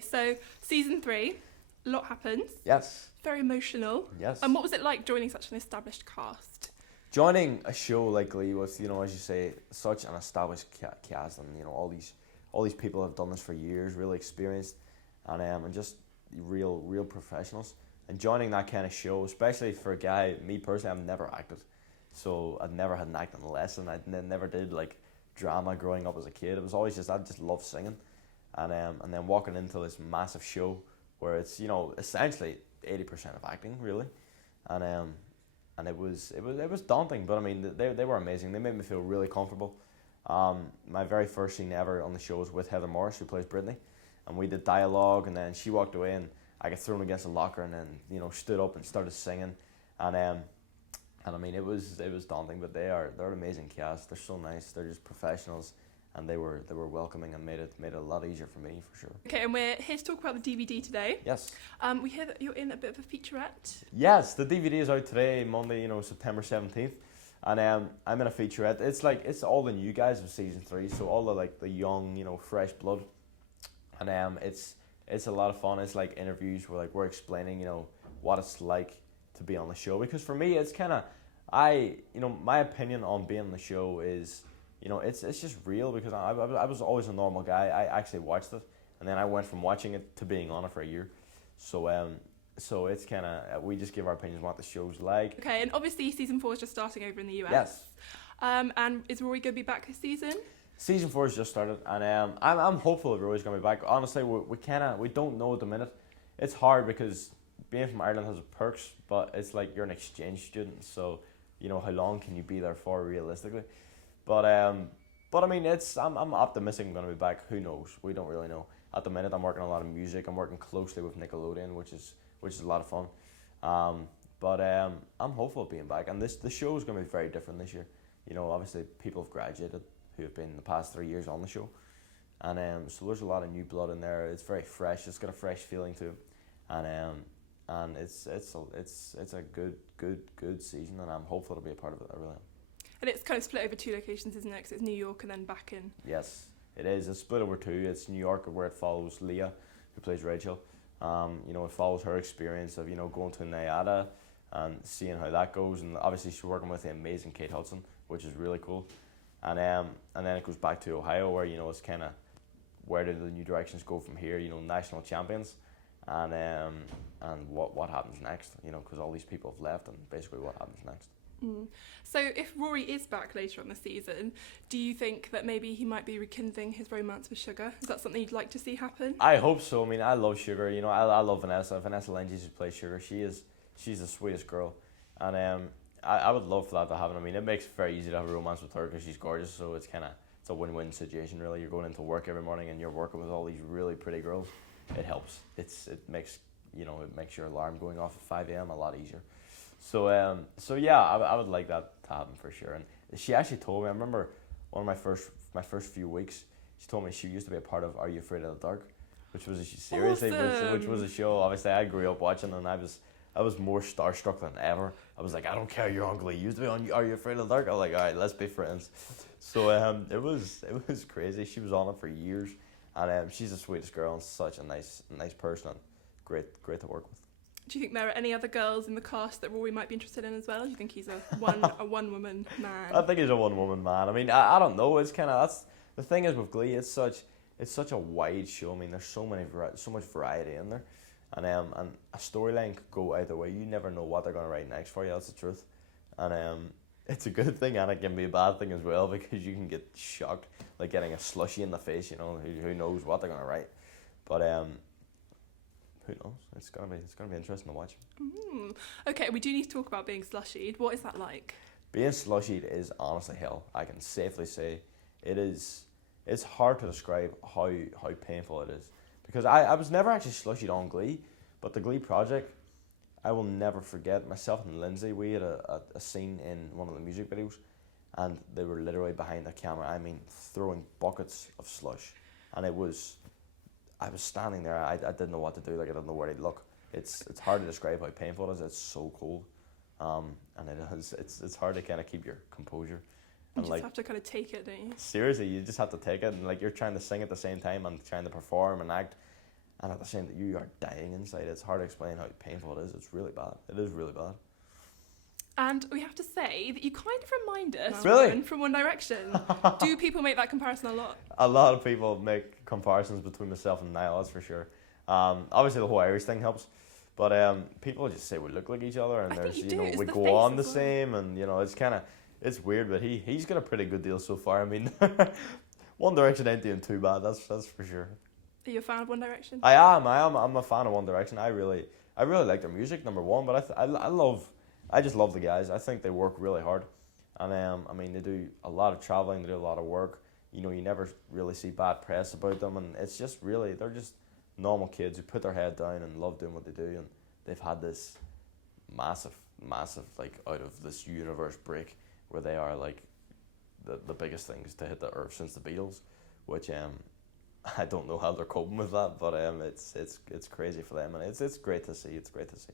So, season 3, a lot happens. Yes. Very emotional. Yes. And what was it like joining such an established cast? Joining a show like Glee with, as you say, such an established cast, and all these people have done this for years, really experienced, and just real professionals. And joining that kind of show, especially for a guy, me personally, I've never acted, so I'd never had an acting lesson. Never did like drama growing up as a kid. It was always just I just loved singing, and then walking into this massive show where it's essentially 80% of acting really, and it was daunting, but I mean they were amazing. They made me feel really comfortable. My very first scene ever on the show was with Heather Morris, who plays Brittany, and we did dialogue, and then she walked away, and I got thrown against a locker, and then stood up and started singing, and I mean it was daunting, but they're an amazing cast. They're so nice. They're just professionals, and they were welcoming and made it a lot easier for me for sure. Okay, and we're here to talk about the DVD today. Yes. We hear that you're in a bit of a featurette. Yes, the DVD is out today, Monday, September 17th. And I'm in a featurette. It's all the new guys of season 3, so all the young, fresh blood. And it's a lot of fun. It's like interviews where we're explaining, what it's like to be on the show. Because for me, it's kind of, my opinion on being on the show is, it's just real, because I was always a normal guy. I actually watched it, and then I went from watching it to being on it for a year. So it's kind of, we just give our opinions on what the show's like. Okay, and obviously season 4 is just starting over in the US. Yes. And is Rory going to be back this season? Season 4 has just started, and I'm hopeful that Rory's going to be back. Honestly, we don't know at the minute. It's hard because being from Ireland has perks, but it's like you're an exchange student, so how long can you be there for realistically? But I mean, I'm optimistic I'm going to be back. Who knows? We don't really know. At the minute, I'm working on a lot of music. I'm working closely with Nickelodeon, which is a lot of fun. But I'm hopeful of being back, and the show is going to be very different this year. Obviously people have graduated who have been the past 3 years on the show, and so there's a lot of new blood in there. It's very fresh. It's got a fresh feeling to it, and it's a good season, and I'm hopeful to be a part of it. I really am. And it's kind of split over 2 locations, isn't it? 'Cause it's New York and then back in. Yes, it is. It's split over 2. It's New York, where it follows Leah, who plays Rachel. It follows her experience of going to Nayada and seeing how that goes, and obviously she's working with the amazing Kate Hudson, which is really cool. And then it goes back to Ohio, where it's kind of where do the new directions go from here? National champions, and what happens next? Because all these people have left, and basically what happens next. So if Rory is back later on the season, do you think that maybe he might be rekindling his romance with Sugar? Is that something you'd like to see happen? I hope so. I mean, I love Sugar. I love Vanessa. Vanessa Lenges, who plays Sugar, she's the sweetest girl, and I would love for that to happen. I mean, it makes it very easy to have a romance with her because she's gorgeous. So it's a win-win situation really. You're going into work every morning and you're working with all these really pretty girls. It helps. It makes your alarm going off at 5 a.m. a lot easier. So yeah, I would like that to happen for sure. And she actually told me, I remember one of my first few weeks, she told me she used to be a part of Are You Afraid of the Dark, which was which was a show obviously I grew up watching, and I was more starstruck than ever. I was like, I don't care, you're on Glee. You used to be on Are You Afraid of the Dark? I was like, all right, let's be friends. So it was crazy. She was on it for years, and she's the sweetest girl and such a nice person, and great to work with. Do you think there are any other girls in the cast that Rory might be interested in as well? Do you think he's a one-woman man? I think he's a one-woman man. I mean, I don't know. It's kind of, that's the thing is with Glee. It's such a wide show. I mean, there's so much variety in there, and a storyline could go either way. You never know what they're gonna write next for you. That's the truth, and it's a good thing and it can be a bad thing as well, because you can get shocked, like getting a slushie in the face. Who knows what they're gonna write, but who knows? It's gonna be interesting to watch. Okay, we do need to talk about being slushied. What is that like? Being slushied is honestly hell. I can safely say it is. It's hard to describe how painful it is, because I was never actually slushied on Glee, but the Glee project, I will never forget. Myself and Lindsay, we had a scene in one of the music videos, and they were literally behind the camera. I mean, throwing buckets of slush, and I was standing there. I didn't know what to do. Like, I didn't know where to look. It's hard to describe how painful it is. It's so cold, and it's hard to kind of keep your composure. You just have to kind of take it, don't you? Seriously, you just have to take it, and you're trying to sing at the same time and trying to perform and act, and at the same time you are dying inside. It's hard to explain how painful it is. It's really bad. It is really bad. And we have to say that you kind of remind us Really? from One Direction. Do people make that comparison a lot? A lot of people make comparisons between myself and Niall, that's for sure. Obviously the whole Irish thing helps, but people just say we look like each other, and I think there's you do. It's we the go face on the as well. same, and it's weird, but he's got a pretty good deal so far. I mean, One Direction ain't doing too bad. That's for sure. Are you a fan of One Direction? I am. I'm a fan of One Direction. I really like their music. Number one, but I just love the guys. I think they work really hard, and I mean they do a lot of traveling. They do a lot of work. You never really see bad press about them, and it's just really they're just normal kids who put their head down and love doing what they do, and they've had this massive like out of this universe break where they are like the biggest things to hit the earth since the Beatles, which I don't know how they're coping with that, but it's crazy for them, and it's great to see. It's great to see.